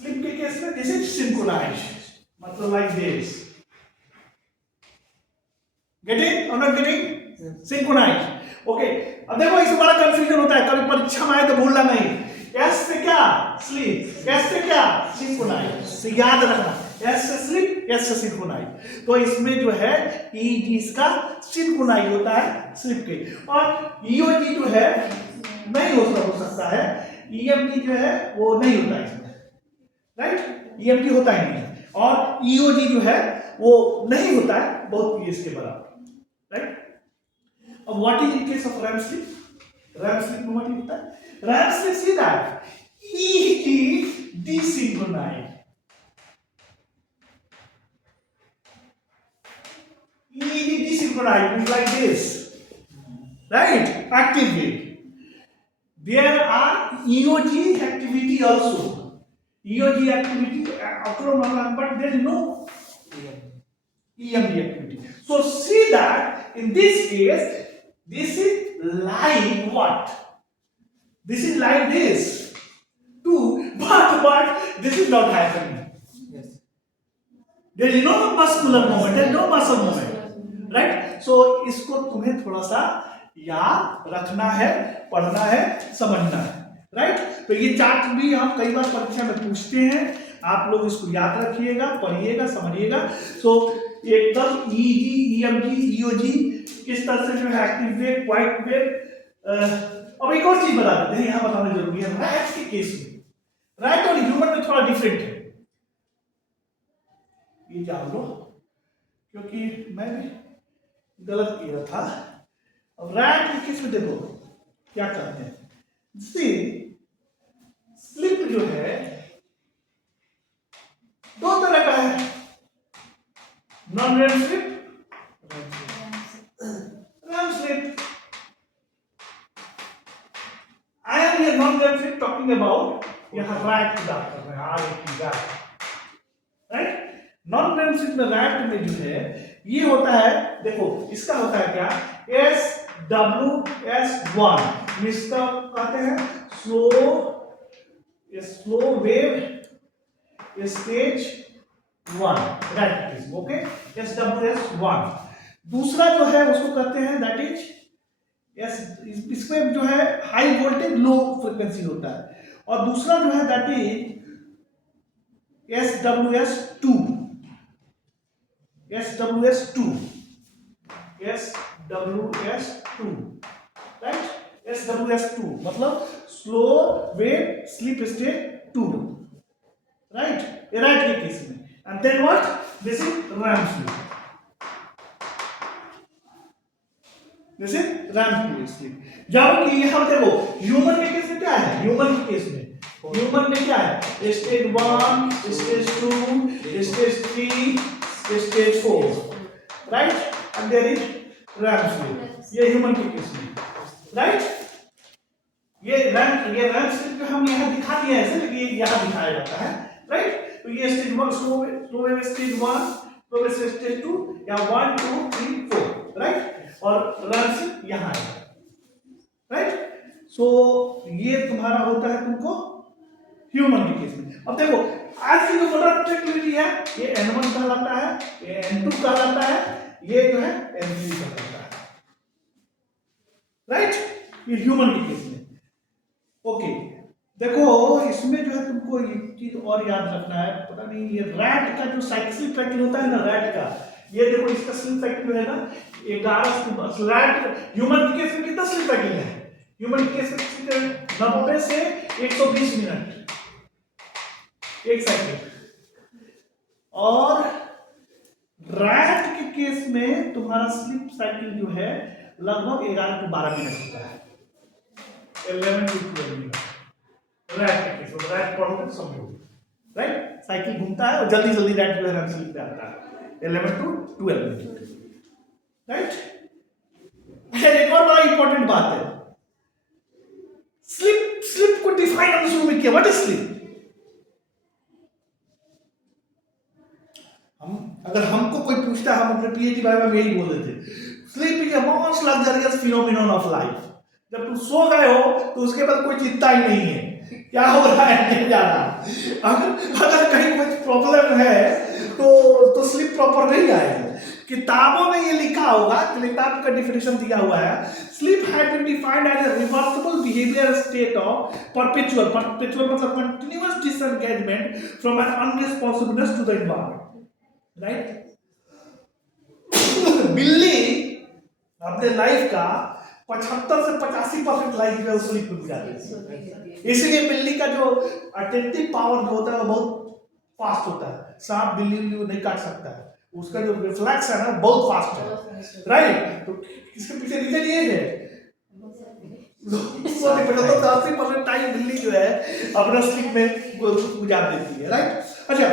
Sleep के case में this is synchronized. मतलब like this. Getting or not getting? Synchronized. Okay, अब देखो इसमें बड़ा कंफ्यूजन होता है, कभी परीक्षा में आए तो भूलना नहीं, एस से क्या स्लीप, एस से क्या सिंक्रोनाइज, याद रखना, एस से स्लीप, एस से सिंक्रोनाइज। तो इसमें जो है ईजी इसका सिंक्रोनाइज होता है स्लीप के, और ईओजी जो है नहीं हो सकता है, ईएमजी जो है वो नहीं होता है इसमें, राइट, ईएमजी होता ही नहीं, और ईओजी जो है वो नहीं होता है बहुत इसके बराबर, right. What is in case of REM sleep? REM sleep में what होता है? REM sleep see that EEG desynchronized. EEG desynchronized means like this, right? Active wave. There are EOG activity also. EOG activity occur, but there is no EMG activity. So see that in this case. This is like what? This is like this too, but this is not happening. Yes. There is no muscular movement, there is no muscle movement, right? So इसको तुम्हें थोड़ा सा याद रखना है, पढ़ना है, समझना है, राइट। तो ये चार्ट भी हम कई बार परीक्षा में पूछते हैं, आप लोग इसको याद रखिएगा, पढ़िएगा, समझिएगा। सो एकदम ईजी, ईएमजी, ईओजी किस तरह से जो है एक्टिव वेव, वाइट वेव। अब अब एक और चीज बता देते हैं, यहां बताना जरूरी है। रैट के केस में रैट और ह्यूमन में थोड़ा डिफरेंट है, ये जान लो, क्योंकि मैं भी गलत किया था। अब रैट के केस में देखो क्या करते हैं, स्लिप जो है दो तरह का है, non RAM slip, RAM slip. I am here non RAM slip talking about, यहां रैट की बात कर रहे हैं, राइट। नॉन रैम स्लिप में रैट में जो है ये होता है, देखो इसका होता है क्या, SWS1 इसका कहते हैं slow wave stage 1, rat. Okay, SWS1। दूसरा जो है उसको कहते हैं दैट इज इसमें जो है हाई वोल्टेज लो फ्रीक्वेंसी होता है, और दूसरा जो है that is SWS2, right. SWS2 मतलब slow wave sleep stage 2, right, right के केस में। And then what, this is REM sleep, this is REM sleep. जबकि यहां देखो ह्यूमन के केस में क्या है, ह्यूमन के केस में क्या है, stage 1, stage 2, stage 3, stage 4, right, and there is REM sleep, ये ह्यूमन के केस में, राइट। ये रैम स्लीप जो हम यहां दिखा दिया है ऐसे, लेकिन ये यहां दिखाया जाता है, राइट। तो ये stage 1 slow wave stage 1, slow wave stage 2, या 1 2 3 4, राइट, और रैम स्लीप यहां है, राइट। सो ये तुम्हारा होता है तुमको ह्यूमन के केस में। अब देखो आज की जो मोटर एक्टिविटी है, ये N1 कहलाता है, ये N2 कहलाता है, ये जो है N3 कहलाता है, राइट, ये ह्यूमन के केस में। ओके, देखो इसमें जो है तुमको एक चीज और याद रखना है, पता नहीं ये रैट का जो साइकिल साइकिल होता है ना, रैट का, ये देखो इसका स्लीप साइकिल जो है ना 11, रैट ह्यूमन के केस में कितना स्लीप साइकिल है, ह्यूमन के केस में 90 से 120 मिनट एक साइकिल, और रैट के केस में तुम्हारा स्लीप साइकिल जो है लगभग 11 से 12 मिनट होता है, 11 to 12 मिनट रैट के केस में। रैट पढ़ो तो समझो, राइट, साइकिल घूमता है और जल्दी जल्दी रैट जो है स्लीप पे आता है, 11 to 12 मिनट, राइट। एक और बड़ा इंपॉर्टेंट बात है, स्लीप को डिफाइन हमने शुरू में किया, व्हाट इज स्लीप। अगर हमको कोई पूछता है, हम अपने पीएचडी बारे में यही बोल देते, sleep is a most luxurious phenomenon of life. जब तुम सो गए हो तो उसके बाद कोई चिंता ही नहीं है क्या हो रहा है नहीं जा रहा। अगर कहीं कुछ प्रॉब्लम है तो स्लीप प्रॉपर नहीं आएगी। किताबों में ये लिखा होगा, किताब का डिफिनेशन दिया हुआ है, sleep has been defined as a reversible behaviour state of perpetual मतलब continuous disengagement from an unresponsiveness to the environment, right. बिल्ली अपने लाइफ का 75 से 85% लाइफ जो है स्लीप में गुजारती है, इसलिए बिल्ली का जो अटेंटिव पावर जो होता है वो बहुत फास्ट होता है। सांप बिल्ली नहीं काट सकता है, उसका जो रिफ्लेक्स है ना बहुत फास्ट है, राइट। तो इसके पीछे रीजन ये है 80% टाइम बिल्ली जो है अपना स्लीप में गुजार देती है, राइट। अच्छा,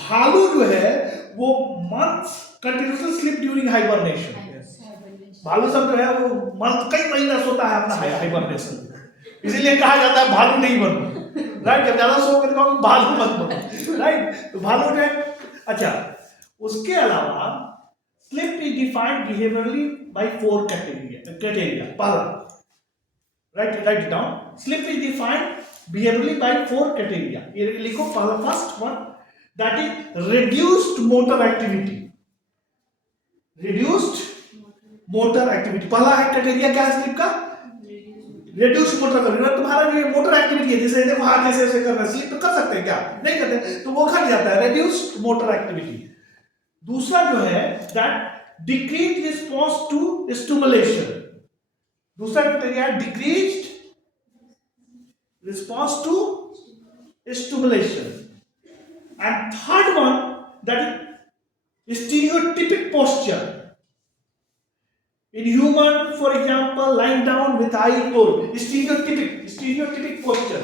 भालू जो है वो months continuously sleep during hibernation, भालू सब जो है वो मंथ कई महीना सोता है अपना हाइबरनेशन, इसीलिए कहा जाता है भालू नहीं बनो, राइट। जब ज्यादा सोओगे तो भालू मत बनो, राइट। तो भालू जो है, अच्छा उसके अलावा sleep is defined behaviourally by 4 criteria. पहला, write down, sleep is defined behaviourally by 4 criteria, ये लिखो पहला, first one that is reduced motor activity, reduced motor activity पहला है क्राइटेरिया क्या है स्लीप का, रिड्यूस्ड मोटर एक्टिविटी। तुम्हारा जो मोटर एक्टिविटी है, जैसे देखो हाथ ऐसे कर रहे हैं, स्लीप तो कर सकते हैं क्या, नहीं करते, तो वो घट जाता है, रिड्यूस्ड मोटर एक्टिविटी। दूसरा जो है that decrease response to stimulation, दूसरा criteria decreased response to stimulation. And third one, that is stereotypic posture. In human, for example, lying down with eye closed, stereotypic posture,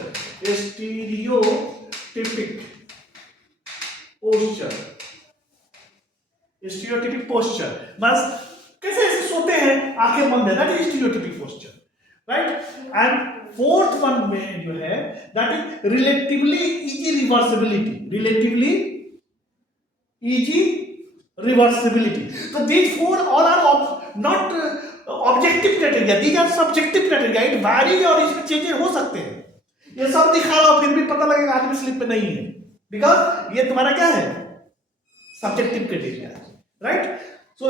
stereotypic posture, बस कैसे ऐसे सोते हैं आंखें बंद है, that is stereotypic posture, right? And fourth one में जो है that is relatively easy reversibility. So these four all are not objective criteria, these are subjective criteria. It varies और इसमें चेंजेस हो सकते हैं. ये सब दिखा रहा हो फिर भी पता लगेगा आदमी स्लिप पे नहीं है, बिकॉज ये तुम्हारा क्या है, subjective criteria, right? So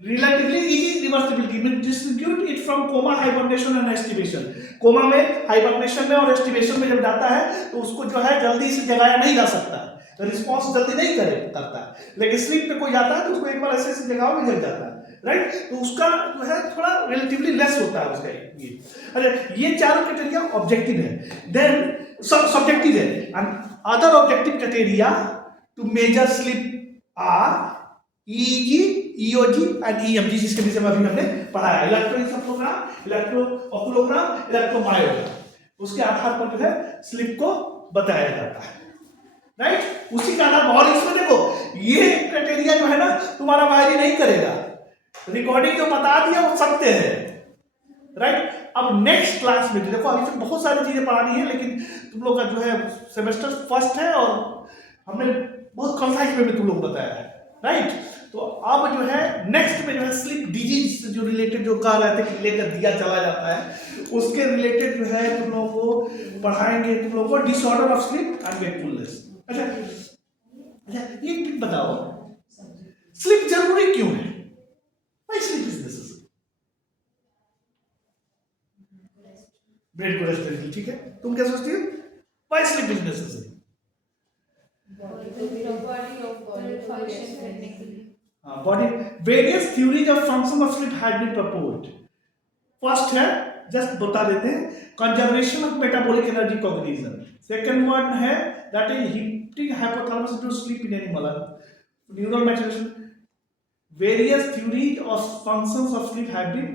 relatively easy reversibility means distinguish it from coma, hibernation and estivation. Coma में, हाइबरनेशन में और एस्टिवेशन में जब जाता है तो उसको जो है जल्दी से जगाया नहीं जा सकता, रिस्पॉन्स जल्दी नहीं करता है. लेकिन स्लीप में कोई जाता है तो उसको एक बार ऐसे ऐसे जगाओ जग जाता है, राइट? तो उसका जो है थोड़ा रिलेटिवली लेस होता है उसका ये. अरे ये चारों क्राइटेरिया ऑब्जेक्टिव है, देन सब्जेक्टिव है. And other objective criteria to measure sleep are EEG, EOG and EMG, जिसके विषय में अभी हमने पढ़ाया, इलेक्ट्रोएन्सेफेलोग्राम, इलेक्ट्रोओकुलोग्राम, इलेक्ट्रोमायोग्राम. उसके आधार पर जो है स्लीप को बताया जाता है, राइट? उसी का आधार. और इसमें देखो ये क्राइटेरिया जो है ना तुम्हारा वायरी नहीं करेगा, रिकॉर्डिंग जो बता दिया वो सत्य है, राइट? अब नेक्स्ट क्लास में देखो अभी तक बहुत सारी चीजें पढ़ानी है, लेकिन तुम लोग का जो है सेमेस्टर फर्स्ट है और हमने बहुत कंसाइज में तुम लोग बताया है, राइट? तो अब जो है नेक्स्ट में जो है स्लीप डिजीज से जो रिलेटेड जो कह रहे थे कि लेकर दिया चला जाता है, उसके रिलेटेड जो है तुम लोगों को पढ़ाएंगे, तुम लोगों को disorder of sleep and wakefulness. अच्छा ये बताओ स्लीप जरूरी क्यों है? Why sleep is necessary? Brain को रेस्ट करने के लिए, ठीक है? तुम क्या सोचती हो? Why sleep is necessary? Body various theories of function of sleep had been proposed. First है, जस्ट बता देते हैं, conservation of metabolic energy cognition. Second one है that is heating hypothalamus to sleep in animal, neural maturation. Various theories of functions of sleep have been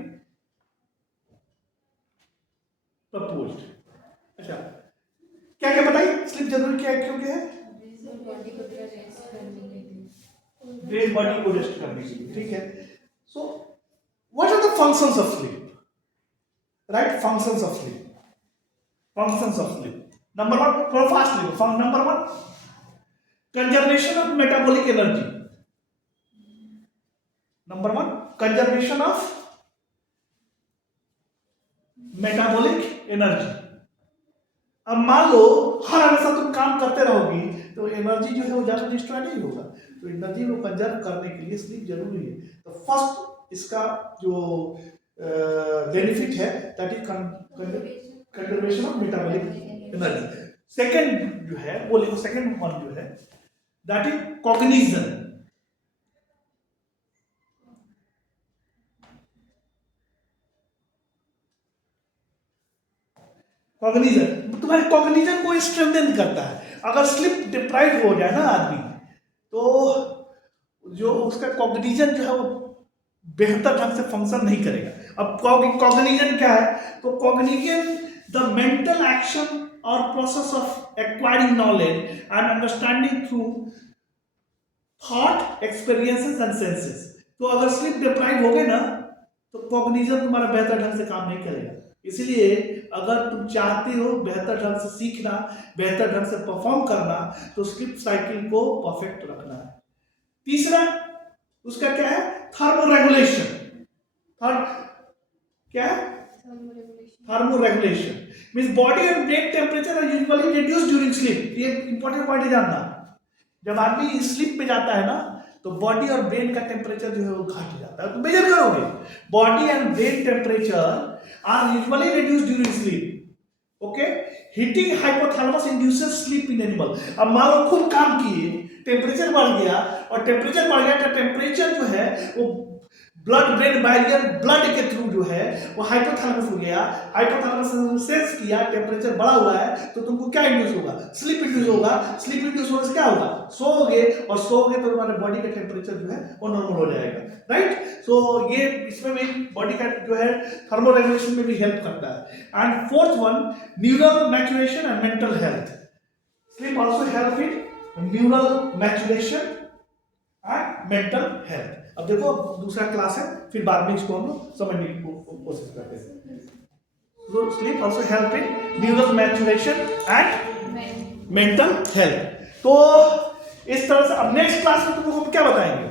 proposed. अच्छा क्या क्या बताइए sleep जरूरी क्या क्यों क्या है? ब्रेन बॉडी को रेस्ट करने के लिए, ठीक है? So what are the functions of sleep, right? Functions of sleep. Number one, थोड़ा फास्ट लिखो. Number one, conservation of metabolic energy. Number one, conservation of metabolic energy. अब मान लो हर हमेशा तुम काम करते रहोगी तो एनर्जी जो है वो ज्यादा डिस्ट्रॉय नहीं होगा, तो एनर्जी को कंजर्व करने के लिए स्लीप जरूरी है. तो फर्स्ट इसका जो बेनिफिट है that is conservation of metabolic energy. Second जो है वो लिखो, सेकंड वन जो है दैट इज कॉग्निशन. कॉग्निशन तुम्हारे कॉग्निशन को स्ट्रेंथन करता है. अगर स्लीप डिप्राइव हो जाए ना आदमी तो जो उसका कॉग्निशन जो है वो बेहतर ढंग से फंक्शन नहीं करेगा. अब कॉग्निशन क्या है? तो कॉग्निशन द मेंटल एक्शन और process of acquiring knowledge and understanding through thought, experiences and senses. तो अगर स्लीप डिप्राइव हो गए ना तो कॉग्निशन तुम्हारा बेहतर ढंग से काम नहीं करेगा. इसलिए अगर तुम चाहते हो बेहतर ढंग से सीखना, बेहतर ढंग से परफॉर्म करना, तो स्लीप साइकिल को परफेक्ट रखना है. तीसरा उसका क्या है? थर्मोरेगुलेशन. क्या है? Thermoregulation means body and brain temperature are usually reduced during sleep. ये इंपॉर्टेंट पॉइंट है जानना. जब आदमी स्लीप में जाता है ना तो बॉडी और ब्रेन का टेम्परेचर जो है वो घट जाता है. तो मेजर करोगे, body and brain temperature are usually reduced during sleep. Okay? Hitting hypothalamus induces sleep in animal. अब मान लो खूब काम किए, टेम्परेचर बढ़ गया, और टेम्परेचर बढ़ गया तो टेम्परेचर जो है वो ब्लड ब्रेन बैरियर ब्लड के थ्रू जो है वो हाइपोथैलेमस हो गया, हाइपोथैलेमस सेंस किया टेम्परेचर बढ़ा हुआ है तो तुमको क्या इंड्यूस होगा, स्लीप इंड्यूस होगा, स्लीप इंड्यूस होने से क्या होगा, सोओगे, और सोओगे तो तुम्हारे बॉडी का टेम्परेचर जो है वो नॉर्मल हो जाएगा, राइट। सो ये इसमें भी बॉडी का जो है थर्मो रेगुलेशन में भी हेल्प करता है। And fourth one, neural maturation and mental health. Sleep also help in neural maturation and mental health. अब देखो दूसरा क्लास है, फिर बाद में इसको हम लोग समझने की कोशिश करते हैं। So sleep also help in neural maturation and mental health। तो इस तरह से अब नेक्स्ट क्लास में तुमको हम क्या बताएंगे,